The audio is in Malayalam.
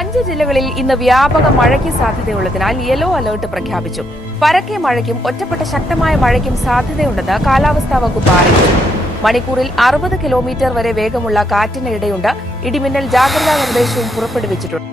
5 ജില്ലകളിൽ ഇന്ന് വ്യാപക മഴയ്ക്ക് സാധ്യതയുള്ളതിനാൽ യെല്ലോ അലർട്ട് പ്രഖ്യാപിച്ചു. പരക്കെ മഴയ്ക്കും ഒറ്റപ്പെട്ട ശക്തമായ മഴയ്ക്കും സാധ്യതയുണ്ടെന്ന് കാലാവസ്ഥാ വകുപ്പ് അറിയിച്ചു. മണിക്കൂറിൽ 60 കിലോമീറ്റർ വരെ വേഗമുള്ള കാറ്റിന് ഇടയുണ്ട്. ഇടിമിന്നൽ ജാഗ്രതാ നിർദ്ദേശവും പുറപ്പെടുവിച്ചിട്ടുണ്ട്.